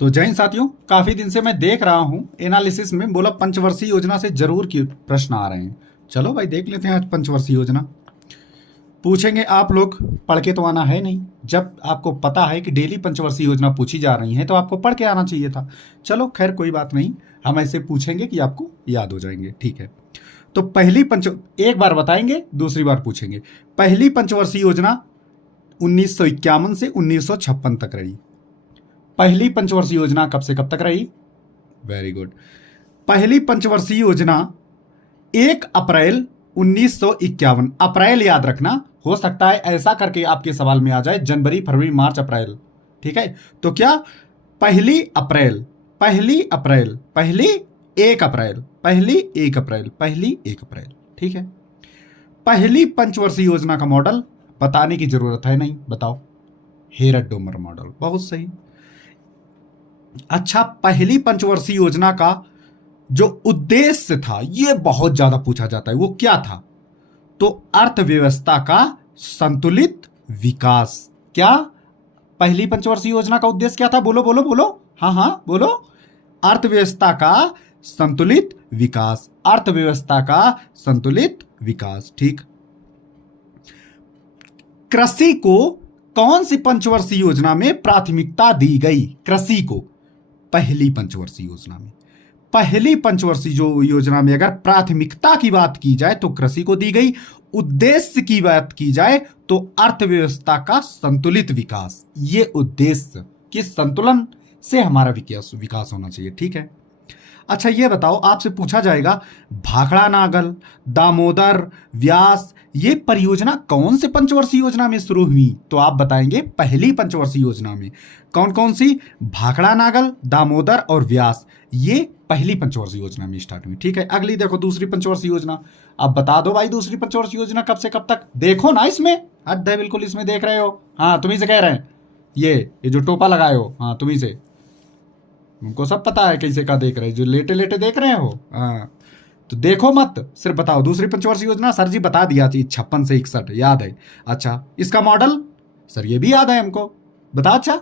तो जय हिंद साथियों, काफी दिन से मैं देख रहा हूं एनालिसिस में बोला पंचवर्षीय योजना से जरूर की प्रश्न आ रहे हैं। चलो भाई देख लेते हैं आज पंचवर्षीय योजना। पूछेंगे आप लोग, पढ़ के तो आना है नहीं। जब आपको पता है कि डेली पंचवर्षीय योजना पूछी जा रही है तो आपको पढ़ के आना चाहिए था। चलो खैर कोई बात नहीं, हम ऐसे पूछेंगे कि आपको याद हो जाएंगे। ठीक है, तो एक बार बताएंगे, दूसरी बार पूछेंगे। पहली पंचवर्षीय योजना 1951 से 1956 तक रही। पहली पंचवर्षीय योजना कब से कब तक रही? Very good. पहली पंचवर्षीय योजना 1 अप्रैल 1951। अप्रैल याद रखना, हो सकता है ऐसा करके आपके सवाल में आ जाए जनवरी फरवरी मार्च अप्रैल। ठीक है, तो क्या पहली अप्रैल, पहली अप्रैल, पहली 1 अप्रैल, पहली 1 अप्रैल, पहली 1 अप्रैल। ठीक है, पहली पंचवर्षीय योजना का मॉडल बताने की जरूरत है नहीं, बताओ। हेरत डोमर मॉडल, बहुत सही। अच्छा, पहली पंचवर्षीय योजना का जो उद्देश्य था ये बहुत ज्यादा पूछा जाता है, वो क्या था? तो अर्थव्यवस्था का संतुलित विकास। क्या पहली पंचवर्षीय योजना का उद्देश्य क्या था? बोलो बोलो बोलो, हाँ हाँ बोलो। अर्थव्यवस्था का संतुलित विकास, अर्थव्यवस्था का संतुलित विकास। ठीक। कृषि को कौन सी पंचवर्षीय योजना में प्राथमिकता दी गई? कृषि को पहली पंचवर्षीय योजना में, पहली पंचवर्षीय जो योजना में अगर प्राथमिकता की बात की जाए तो कृषि को दी गई। उद्देश्य की बात की जाए तो अर्थव्यवस्था का संतुलित विकास। ये उद्देश्य कि संतुलन से हमारा विकास होना चाहिए। ठीक है, अच्छा ये बताओ, आपसे पूछा जाएगा भाखड़ा नागल, दामोदर, व्यास, ये परियोजना कौन से पंचवर्षीय योजना में शुरू हुई? तो आप बताएंगे पहली पंचवर्षीय योजना में। कौन कौन सी? भाखड़ा नागल, दामोदर और व्यास, ये पहली पंचवर्षीय योजना में स्टार्ट हुई। ठीक है, अगली देखो दूसरी पंचवर्षीय योजना। अब बता दो भाई दूसरी पंचवर्षीय योजना कब से कब तक? देखो ना इसमें, अड्डे बिल्कुल इसमें देख रहे हो। हाँ तुम्ही से कह रहे हैं, ये जो टोपा लगाए हो, हाँ तुम्ही से, उनको सब पता है कैसे का देख रहे हैं, जो लेटे लेटे देख रहे हो। हाँ तो देखो मत, सिर्फ बताओ दूसरी पंचवर्षीय योजना। सर जी बता दिया थी, 56 से 61 याद है। अच्छा इसका मॉडल? सर ये भी याद है हमको, बता। अच्छा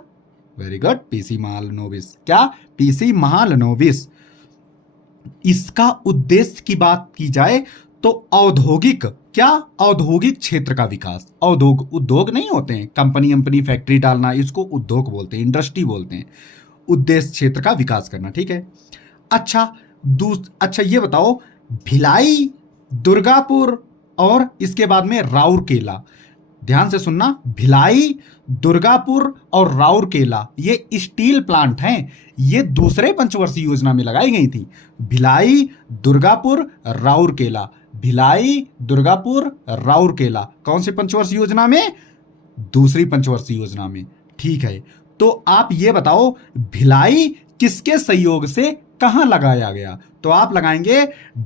वेरी गुड, पीसी महालनोबिस। क्या? पीसी महालनोबिस। इसका उद्देश्य की बात की जाए तो औद्योगिक, क्या? औद्योगिक क्षेत्र का विकास। उद्योग नहीं होते हैं, कंपनी फैक्ट्री डालना, इसको उद्योग बोलते हैं, इंडस्ट्री बोलते हैं। उद्देश्य क्षेत्र का विकास करना। ठीक है, अच्छा ये बताओ, भिलाई, दुर्गापुर और इसके बाद में राउरकेला। ध्यान से सुनना, भिलाई, दुर्गापुर और राउरकेला ये स्टील प्लांट हैं। ये दूसरे पंचवर्षीय योजना में लगाई गई थी। भिलाई, दुर्गापुर, राउरकेला, भिलाई, दुर्गापुर, राउरकेला, कौन सी पंचवर्षीय योजना में? दूसरी पंचवर्षीय योजना में। ठीक है, तो आप ये बताओ भिलाई किसके सहयोग से कहां लगाया गया? तो आप लगाएंगे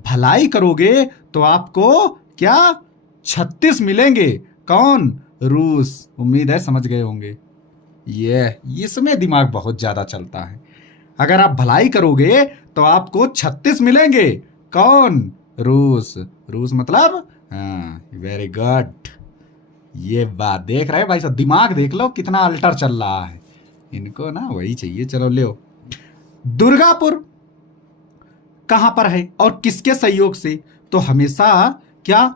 भलाई करोगे तो आपको क्या? 36 मिलेंगे। कौन? रूस। उम्मीद है समझ गए होंगे। ये इसमें दिमाग बहुत ज्यादा चलता है। अगर आप भलाई करोगे तो आपको 36 मिलेंगे। कौन? रूस। रूस मतलब, हाँ वेरी गुड। ये बात देख रहे भाई साहब, दिमाग देख लो कितना अल्टर चल रहा है। इनको ना वही चाहिए। चलो ले, दुर्गापुर कहां पर है और किसके सहयोग से? तो हमेशा क्या?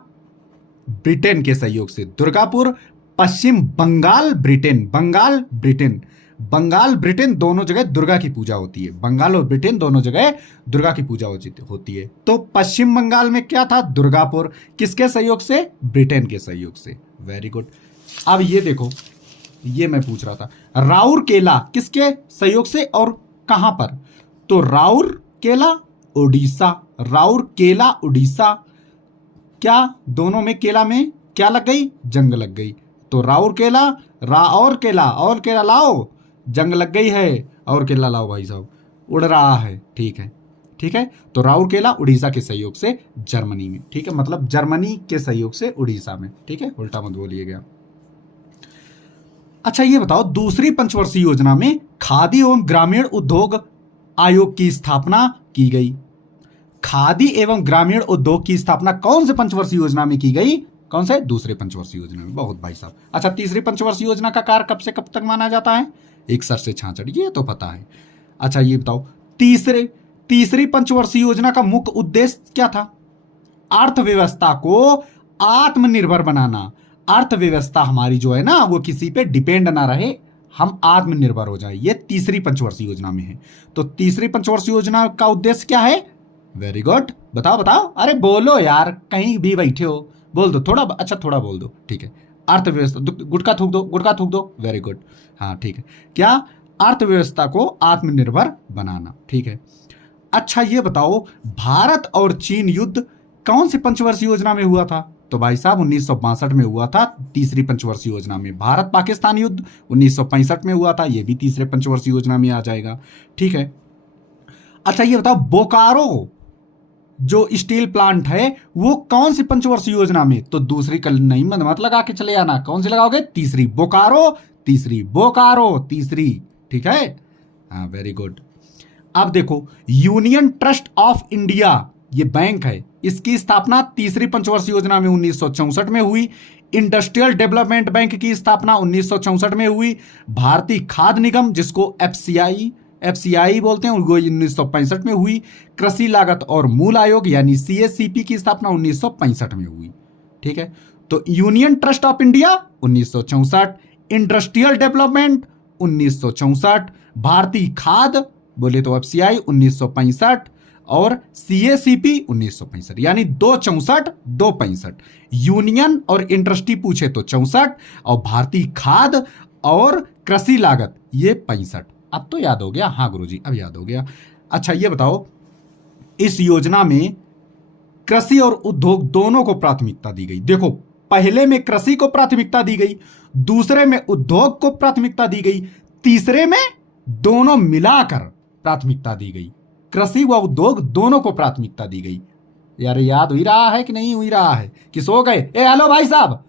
ब्रिटेन के सहयोग से। दुर्गापुर पश्चिम बंगाल, ब्रिटेन, बंगाल ब्रिटेन दोनों जगह दुर्गा की पूजा होती है। बंगाल और ब्रिटेन दोनों जगह दुर्गा की पूजा होती है। तो पश्चिम बंगाल में क्या था? दुर्गापुर। किसके सहयोग से? ब्रिटेन के सहयोग से। Very good. अब ये देखो, ये मैं पूछ रहा था, राउरकेला किसके सहयोग से और कहां पर? तो राउरकेला उड़ीसा, राउरकेला उड़ीसा। क्या दोनों में केला में क्या लग गई? जंग लग गई। तो राउरकेला, और केला लाओ, जंग लग गई है, और केला लाओ भाई साहब, उड़ रहा है। ठीक है, ठीक है, तो राउरकेला उड़ीसा के सहयोग से जर्मनी में। ठीक है, मतलब जर्मनी के सहयोग से उड़ीसा में। ठीक है, उल्टा मत बोलिएगा। अच्छा ये बताओ, दूसरी पंचवर्षीय योजना में खादी एवं ग्रामीण उद्योग आयोग की स्थापना की गई। खादी एवं ग्रामीण उद्योग की स्थापना कौन से पंचवर्षीय योजना में की गई? कौन से? दूसरे पंचवर्षीय योजना में। बहुत भाई साहब। अच्छा तीसरी पंचवर्षीय योजना का कार्य कब से कब तक माना जाता है? 61 से 66, ये तो पता है। अच्छा ये बताओ, तीसरी पंचवर्षीय योजना का मुख्य उद्देश्य क्या था? अर्थव्यवस्था को आत्मनिर्भर बनाना। अर्थव्यवस्था हमारी जो है ना वो किसी पे डिपेंड ना रहे, हम आत्मनिर्भर हो जाए, ये तीसरी पंचवर्षीय योजना में है। तो तीसरी पंचवर्षीय योजना का उद्देश्य क्या है? वेरी गुड, बताओ बताओ, अरे बोलो यार, कहीं भी बैठे हो, बोल दो थोड़ा, अच्छा थोड़ा बोल दो, ठीक है। अर्थव्यवस्था, गुटखा थूक दो, गुटखा थूक दो, वेरी गुड, हाँ ठीक है। क्या? अर्थव्यवस्था को आत्मनिर्भर बनाना, ठीक है। अच्छा ये बताओ, भारत और चीन युद्ध कौन सी पंचवर्षीय योजना में हुआ था? तो भाई साहब 1962 में हुआ था, तीसरी पंचवर्षीय योजना में। भारत पाकिस्तान युद्ध 1965 में हुआ था, यह भी तीसरे पंचवर्षीय योजना में आ जाएगा, ठीक है। अच्छा ये बताओ, बोकारो जो स्टील प्लांट है वो कौन सी पंचवर्षीय योजना में? तो दूसरी, कल नहीं मत लगा के चले आना, कौन सी लगाओगे? तीसरी। बोकारो तीसरी, बोकारो तीसरी, ठीक है, हाँ वेरी गुड। अब देखो, यूनियन ट्रस्ट ऑफ इंडिया, ये बैंक है, इसकी स्थापना तीसरी पंचवर्षीय योजना में 1964 में हुई। इंडस्ट्रियल डेवलपमेंट बैंक की स्थापना 1964 में हुई। भारतीय खाद्य निगम, जिसको एफसीआई बोलते हैं, वो 1965 में हुई। कृषि लागत और मूल आयोग यानी सीएससीपी की स्थापना 1965 में हुई, ठीक है। तो union trust of India 1964, industrial development 1964, भारतीय खाद्य बोले तो एफसीआई 1965 और सीएसीपी 1965, यानी 264 265। यूनियन और इंडस्ट्री पूछे तो 64 और भारतीय खाद्य और कृषि लागत ये 65। अब तो याद हो गया? हाँ गुरुजी अब याद हो गया। अच्छा ये बताओ, इस योजना में कृषि और उद्योग दोनों को प्राथमिकता दी गई। देखो, पहले में कृषि को प्राथमिकता दी गई, दूसरे में उद्योग को प्राथमिकता दी गई, तीसरे में दोनों मिलाकर प्राथमिकता दी गई। कृषि व उद्योग दोनों को प्राथमिकता दी गई। यार याद हुई रहा है कि नहीं हुई रहा है? कि सो गए? ए हेलो भाई साहब,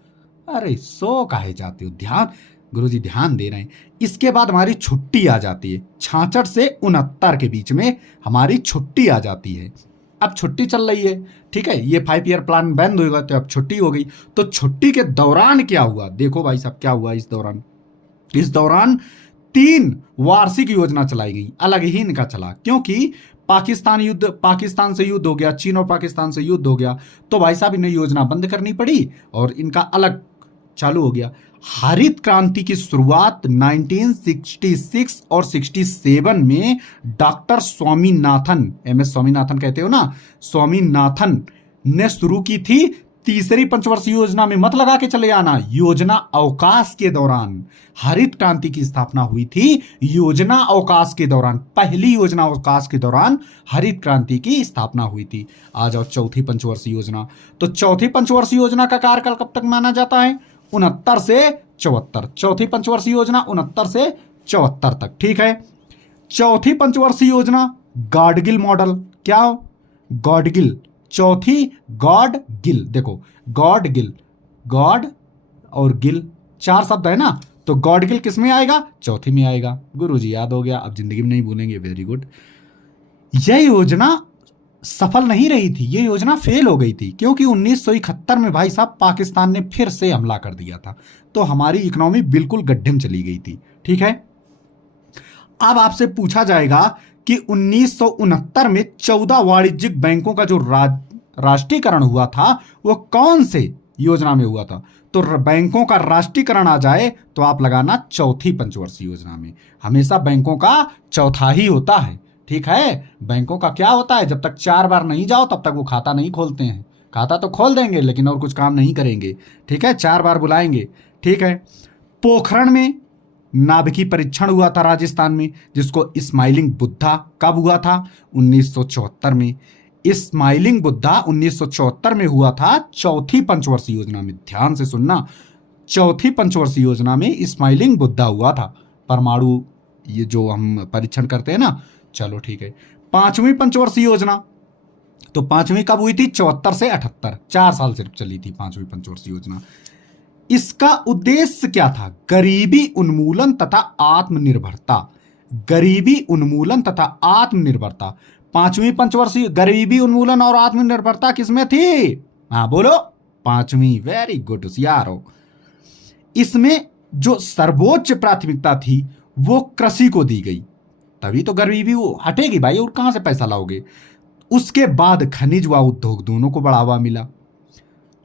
अरे सो काहे जाते हो? ध्यान गुरुजी ध्यान दे रहे हैं। इसके बाद हमारी छुट्टी आ जाती है, 66 से 69 के बीच में हमारी छुट्टी आ जाती है। अब छुट्टी चल रही है, ठीक है, ये 5 ईयर प्लान बंद होगा तो अब छुट्टी हो गई। तो छुट्टी के दौरान क्या हुआ? देखो भाई साहब क्या हुआ इस दौरान 3 वार्षिक योजना चलाई गई, अलग ही इनका चला, क्योंकि पाकिस्तान से युद्ध हो गया, चीन और पाकिस्तान से युद्ध हो गया, तो भाई साहब इन्हें योजना बंद करनी पड़ी और इनका अलग चालू हो गया। हरित क्रांति की शुरुआत 1966 और 67 में डॉक्टर स्वामीनाथन, एमएस स्वामीनाथन कहते हो ना, स्वामीनाथन ने शुरू की थी। तीसरी पंचवर्षीय योजना में मत लगा के चले आना, योजना अवकाश के दौरान हरित क्रांति की स्थापना हुई थी। योजना अवकाश के दौरान, पहली योजना अवकाश के दौरान हरित क्रांति की स्थापना हुई थी। आ जाओ चौथी पंचवर्षीय योजना। तो चौथी पंचवर्षीय योजना का कार्यकाल कब तक माना जाता है? 69 से 74। चौथी पंचवर्षीय योजना 69 से 74 तक, ठीक है। चौथी पंचवर्षीय योजना गाडगिल मॉडल। क्या? गॉडगिल। चौथी गॉडगिल। देखो गॉडगिल, गॉड और गिल 4 शब्द है ना, तो गॉडगिल किस में आएगा? चौथी में आएगा। गुरुजी याद हो गया, अब जिंदगी में नहीं भूलेंगे, वेरी गुड। यह योजना सफल नहीं रही थी, यह योजना फेल हो गई थी, क्योंकि 1971 में भाई साहब पाकिस्तान ने फिर से हमला कर दिया था, तो हमारी इकोनॉमी बिल्कुल गड्ढे में चली गई थी, ठीक है। अब आपसे पूछा जाएगा कि 1969 में 14 वाणिज्यिक बैंकों का जो राष्ट्रीयकरण हुआ था वो कौन से योजना में हुआ था? तो बैंकों का राष्ट्रीयकरण आ जाए तो आप लगाना चौथी पंचवर्षीय योजना में। हमेशा बैंकों का चौथा ही होता है, ठीक है। बैंकों का क्या होता है, जब तक 4 बार नहीं जाओ तब तक वो खाता नहीं खोलते हैं। खाता तो खोल देंगे लेकिन और कुछ काम नहीं करेंगे, ठीक है, 4 बार बुलाएंगे, ठीक है। पोखरण में नाभिकीय परीक्षण हुआ था राजस्थान में, जिसको स्माइलिंग बुद्धा कब हुआ था? 1974 में। स्माइलिंग बुद्धा 1974 में हुआ था, चौथी पंचवर्षीय योजना में। ध्यान से सुनना, चौथी पंचवर्षीय योजना में स्माइलिंग बुद्धा हुआ था। परमाणु ये जो हम परीक्षण करते हैं ना, चलो ठीक है। 5वीं पंचवर्षीय योजना, तो 5वीं कब हुई थी? 74 से 78, 4 साल सिर्फ चली थी 5वीं पंचवर्षीय योजना। इसका उद्देश्य क्या था? गरीबी उन्मूलन तथा आत्मनिर्भरता। गरीबी उन्मूलन तथा आत्मनिर्भरता। 5वीं पंचवर्षीय गरीबी उन्मूलन और आत्मनिर्भरता किसमें थी? हाँ बोलो, 5वीं। वेरी गुड, होशियार हो। इसमें जो सर्वोच्च प्राथमिकता थी वो कृषि को दी गई। तभी तो गरीबी वो हटेगी भाई, और कहाँ से पैसा लाओगे। उसके बाद खनिज व उद्योग दोनों को बढ़ावा मिला।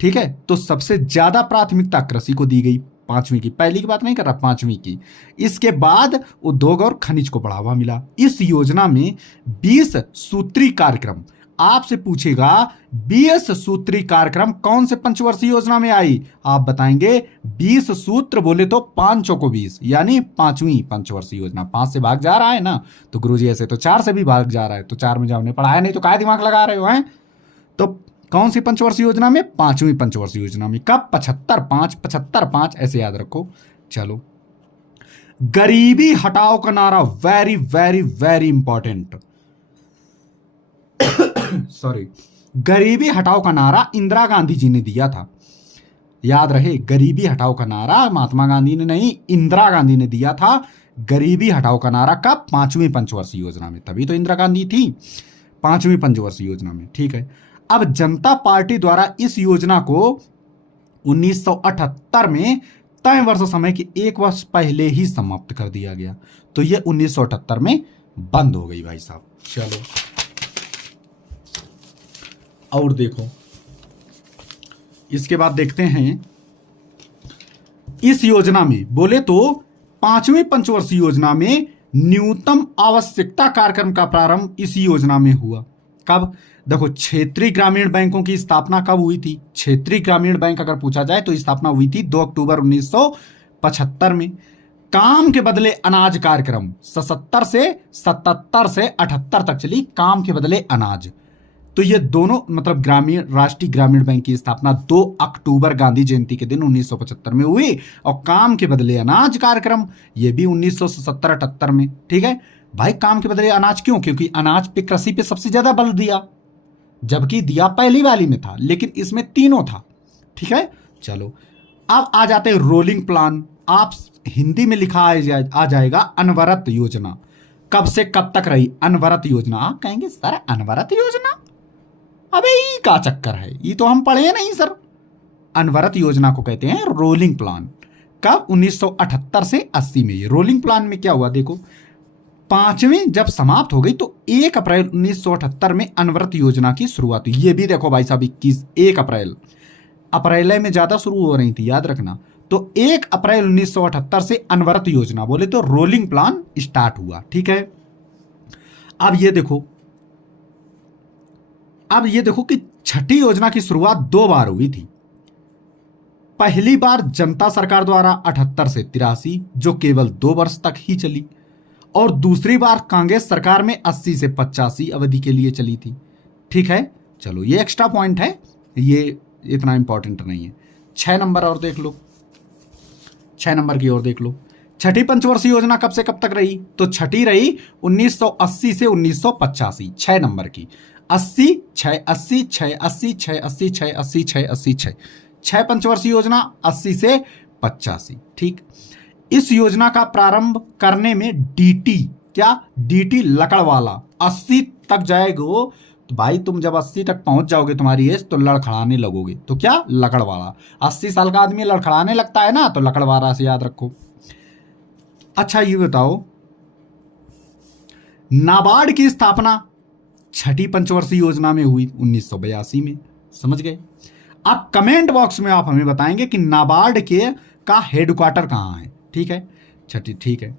ठीक है, तो सबसे ज्यादा प्राथमिकता कृषि को दी गई, पांचवी की, पहली की बात नहीं कर रहा, पांचवी की। इसके बाद उद्योग और खनिज को बढ़ावा मिला। इस योजना में 20 सूत्री कार्यक्रम, आपसे पूछेगा 20 सूत्री कार्यक्रम कौन से पंचवर्षीय योजना में आई, आप बताएंगे 20 सूत्र, बोले तो 5 को 20, यानी पांचवी पंचवर्षीय योजना। 5 से भाग जा रहा है ना, तो गुरुजी ऐसे तो 4 से भी भाग जा रहा है, तो 4 में जब हमने पढ़ाया नहीं तो क्या दिमाग लगा रहे हो हैं। तो कौन सी पंचवर्षीय योजना में, पांचवी पंचवर्षीय योजना में। कब, 75 ऐसे याद रखो। चलो, गरीबी हटाओ का नारा, very very very important, sorry, गरीबी हटाओ का नारा इंदिरा गांधी जी ने दिया था, याद रहे। गरीबी हटाओ का नारा महात्मा गांधी ने नहीं, इंदिरा गांधी ने दिया था। गरीबी हटाओ का नारा कब, पांचवी पंचवर्षीय योजना में, तभी तो इंदिरा गांधी थी पांचवी पंचवर्षीय योजना में। ठीक है, अब जनता पार्टी द्वारा इस योजना को 1978 में तय वर्ष समय के 1 वर्ष पहले ही समाप्त कर दिया गया, तो यह 1978 में बंद हो गई भाई साहब। चलो और देखो, इसके बाद देखते हैं इस योजना में, बोले तो पांचवी पंचवर्षीय योजना में न्यूनतम आवश्यकता कार्यक्रम का प्रारंभ इस योजना में हुआ। कब, देखो, क्षेत्रीय ग्रामीण बैंकों की स्थापना कब हुई थी। क्षेत्रीय ग्रामीण बैंक अगर पूछा जाए तो स्थापना हुई थी 2 अक्टूबर 1975 में। काम के बदले अनाज कार्यक्रम 77 से 78 तक चली, काम के बदले अनाज। तो ये दोनों मतलब राष्ट्रीय ग्रामीण बैंक की स्थापना 2 अक्टूबर गांधी जयंती के दिन 1975 में हुई, और काम के बदले अनाज कार्यक्रम ये भी 1977-78 में। ठीक है भाई, काम के बदले अनाज क्यों, क्योंकि अनाज पे, कृषि पे सबसे ज्यादा बल दिया, जबकि दिया पहली वाली में था, लेकिन इसमें तीनों था। ठीक है, चलो अब आ जाते हैं रोलिंग प्लान। आप हिंदी में लिखा आ जाएगा अनवरत योजना। कब से कब तक रही अनवरत योजना। आप कहेंगे सर अनवरत योजना, अबे ये का चक्कर है, ये तो हम पढ़े नहीं सर। अनवरत योजना को कहते हैं रोलिंग प्लान। कब, 1978 से 80 में। ये रोलिंग प्लान में क्या हुआ, देखो, पांचवी जब समाप्त हो गई तो 1 अप्रैल 1978 में अनवरत योजना की शुरुआत हुई। ये भी देखो भाई साहब, 1 अप्रैल में ज्यादा शुरू हो रही थी, याद रखना। तो 1 अप्रैल 1978 से अनवरत योजना, बोले तो रोलिंग प्लान स्टार्ट हुआ। ठीक है, अब ये देखो कि छठी योजना की शुरुआत 2 बार हुई थी। पहली बार जनता सरकार द्वारा 78 से 83, जो केवल 2 वर्ष तक ही चली, और दूसरी बार कांग्रेस सरकार में 80 से 85 अवधि के लिए चली थी। ठीक है, चलो ये एक्स्ट्रा पॉइंट है, ये इतना इंपॉर्टेंट नहीं है। 6 नंबर और देख लो, 6 नंबर की ओर देख लो। छठी पंचवर्षीय योजना कब से कब तक रही, तो छठी रही 1980 से 1985, 6 नंबर की। 80 6 80 6 80 6 80 6 80 6 80 6, 6 पंचवर्षीय योजना 80 से 85। ठीक, इस योजना का प्रारंभ करने में डीटी लकड़वाला 80 तक जाएगा। तो भाई तुम जब 80 तक पहुंच जाओगे, तुम्हारी एज, तो लड़खड़ाने लगोगे। तो क्या, लकड़वाला। 80 साल का आदमी लड़खड़ाने लगता है ना, तो लकड़वाला से याद रखो। अच्छा ये बताओ, नाबार्ड की स्थापना छठी पंचवर्षीय योजना में हुई 1982 में, समझ गए। अब कमेंट बॉक्स में आप हमें बताएंगे कि नाबार्ड का हेडक्वार्टर कहाँ है। ठीक है, छठी, ठीक है।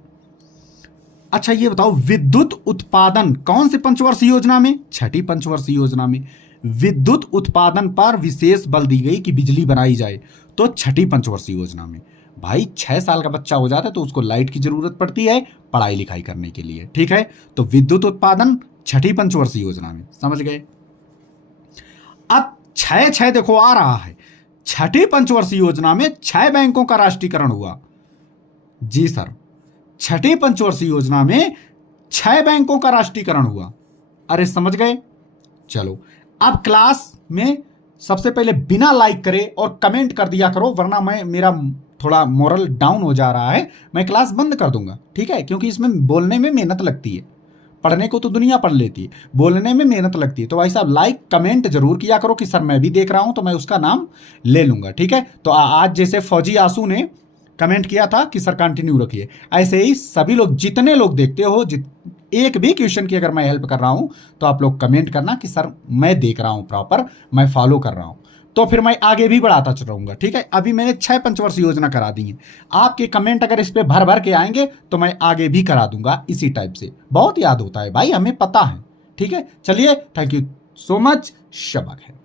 अच्छा ये बताओ, विद्युत उत्पादन कौन सी पंचवर्षीय योजना में, छठी पंचवर्षीय योजना में। विद्युत उत्पादन पर विशेष बल दी गई कि बिजली बनाई जाए, तो छठी पंचवर्षीय योजना में। भाई 6 साल का बच्चा हो जाता है तो उसको लाइट की जरूरत पड़ती है पढ़ाई लिखाई करने के लिए। ठीक है, तो विद्युत उत्पादन छठी पंचवर्षीय योजना में, समझ गए। अब 6 देखो आ रहा है, छठी पंचवर्षीय योजना में 6 बैंकों का राष्ट्रीयकरण हुआ। जी सर, छठी पंचवर्षीय योजना में 6 बैंकों का राष्ट्रीयकरण हुआ। अरे समझ गए। चलो अब क्लास में सबसे पहले बिना लाइक करे और कमेंट कर दिया करो, वरना मेरा थोड़ा मोरल डाउन हो जा रहा है, मैं क्लास बंद कर दूंगा। ठीक है, क्योंकि इसमें बोलने में मेहनत लगती है, पढ़ने को तो दुनिया पढ़ लेती है, बोलने में मेहनत लगती है। तो भाई साहब लाइक कमेंट जरूर किया करो कि सर मैं भी देख रहा हूं, तो मैं उसका नाम ले लूंगा। ठीक है, तो आज जैसे फौजी आंसू ने कमेंट किया था कि सर कंटिन्यू रखिए, ऐसे ही सभी लोग जितने लोग देखते हो एक भी क्वेश्चन की अगर मैं हेल्प कर रहा हूं तो आप लोग कमेंट करना कि सर मैं देख रहा हूं, प्रॉपर मैं फॉलो कर रहा हूं, तो फिर मैं आगे भी बढ़ाता चल रहूंगा। ठीक है, अभी मैंने 6 पंचवर्षीय योजना करा दी है, आपके कमेंट अगर इस पे भर भर के आएंगे तो मैं आगे भी करा दूंगा इसी टाइप से। बहुत याद होता है भाई, हमें पता है। ठीक है, चलिए, thank you so much, Shaba खैर।